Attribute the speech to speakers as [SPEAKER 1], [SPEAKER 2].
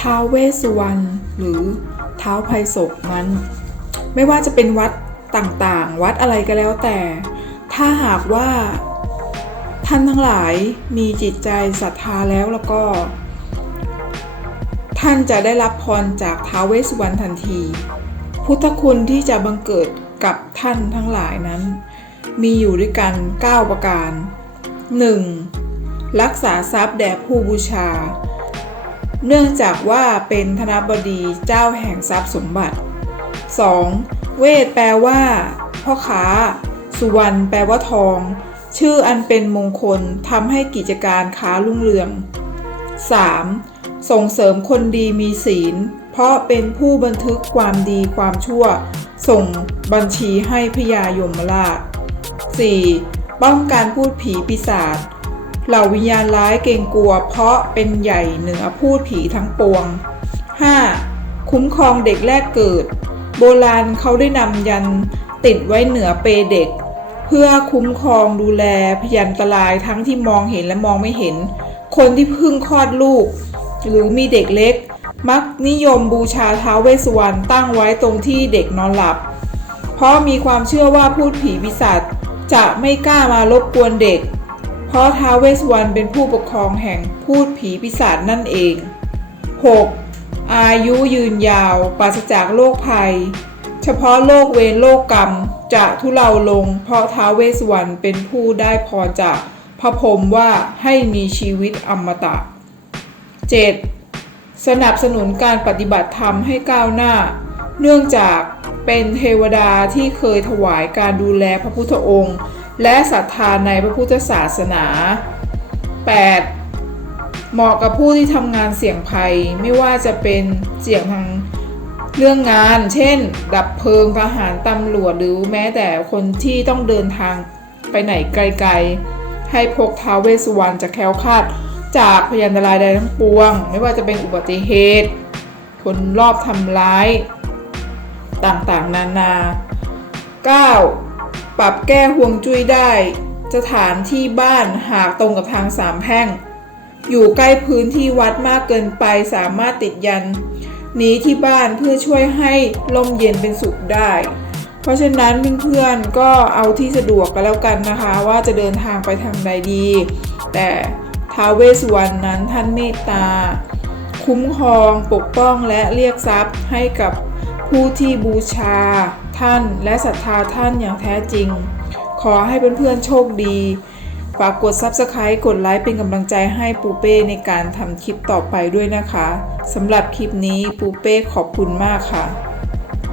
[SPEAKER 1] ท้าวเวสสุวรรณหรือเท้าวไพศกนั้น ไม่ว่าจะเป็นวัดต่างๆ วัดอะไรก็แล้วแต่ ถ้าหากว่าท่านทั้งหลายมีจิตใจศรัทธาแล้วแล้วก็ ท่านจะได้รับพรจากท้าวเวสสุวรรณทันที พุทธคุณที่จะบังเกิดกับท่านทั้งหลายนั้น มีอยู่ด้วยกัน 9 ประการ 1. รักษาทรัพย์แด่ผู้บูชา เนื่องจากว่าเป็นธนบดีเจ้าแห่งทรัพย์สมบัติ 2. เวทแปลว่า พ่อค้า สุวรรณแปลว่าทอง ชื่ออันเป็นมงคลทำให้กิจการค้ารุ่งเรือง 3. ส่งเสริมคนดีมีศีล เพราะเป็นผู้บันทึกความดีความชั่ว ส่งบัญชีให้พญายมราช 4. ป้องกันพูดผีปีศาจ เหล่าวิญญาณร้ายเกรงกลัว เพราะเป็นใหญ่เหนือพูดผีทั้งปวง 5. คุ้มครองเด็กแรกเกิด โบราณเขาได้นำยันติดไว้เหนือเปเด็ก เพื่อคุ้มครองดูแลพยันตรายทั้งที่มองเห็นและมองไม่เห็น คนที่เพิ่งคลอดลูก หรือมีเด็กเล็ก มักนิยมบูชาเท้าเวสุวรรณตั้งไว้ตรงที่เด็กนอนหลับ เพราะมีความเชื่อว่าพูดผีปีศาจจะไม่กล้ามารบกวนเด็ก เพราะท้าวเวสสุวรรณเป็นผู้ปกครองแห่งพูดผีปีศาจนั่นเอง 6. อายุยืนยาวปราศจากโรคภัย เฉพาะโรคเวรโรคกรรมจะทุเลาลง เพราะท้าวเวสสุวรรณเป็นผู้ได้พรจากพระพรมว่าให้มีชีวิตอมตะ 7. สนับสนุนการปฏิบัติธรรมให้ก้าวหน้า เนื่องจากเป็นเทวดาที่เคยถวายการดูแลพระพุทธองค์ และศรัทธาในพระพุทธศาสนา 8. เหมาะกับผู้ที่ทำงานเสี่ยงภัยไม่ว่าจะเป็นเสี่ยงทางเรื่องงาน เช่น ดับเพลิงทหารตำรวจหรือแม้แต่คนที่ต้องเดินทางไปไหนไกลๆ ให้พกท้าเวสุวรรณจะแคล้วคลาดจากพยันตรายใดทั้งปวง ไม่ว่าจะเป็นอุบัติเหตุ คนรอบทำร้าย ต่างๆ นานา 9. ปรับแก้ห่วงจุ้ยได้ สถานที่บ้านหากตรงกับทางสามแพร่ง อยู่ใกล้พื้นที่วัดมากเกินไปสามารถติดยัน นี้ที่บ้านเพื่อช่วยให้ลมเย็นเป็นสุขได้ เพราะฉะนั้นเพื่อนๆก็เอาที่สะดวกกันแล้วกันนะคะ ว่าจะเดินทางไปทางใดดี แต่ท้าวเวสสุวรรณนั้นท่านเมตตา คุ้มครองปกป้องและเรียกทรัพย์ให้กับ ผู้ที่บูชาท่านและศรัทธาท่านอย่างแท้จริง ขอให้เพื่อนๆโชคดี ฝากกด Subscribe กดไลค์เป็นกำลังใจให้ปูเป้ในการทำคลิปต่อไปด้วยนะคะสำหรับคลิปนี้ปูเป้ขอบคุณมากค่ะ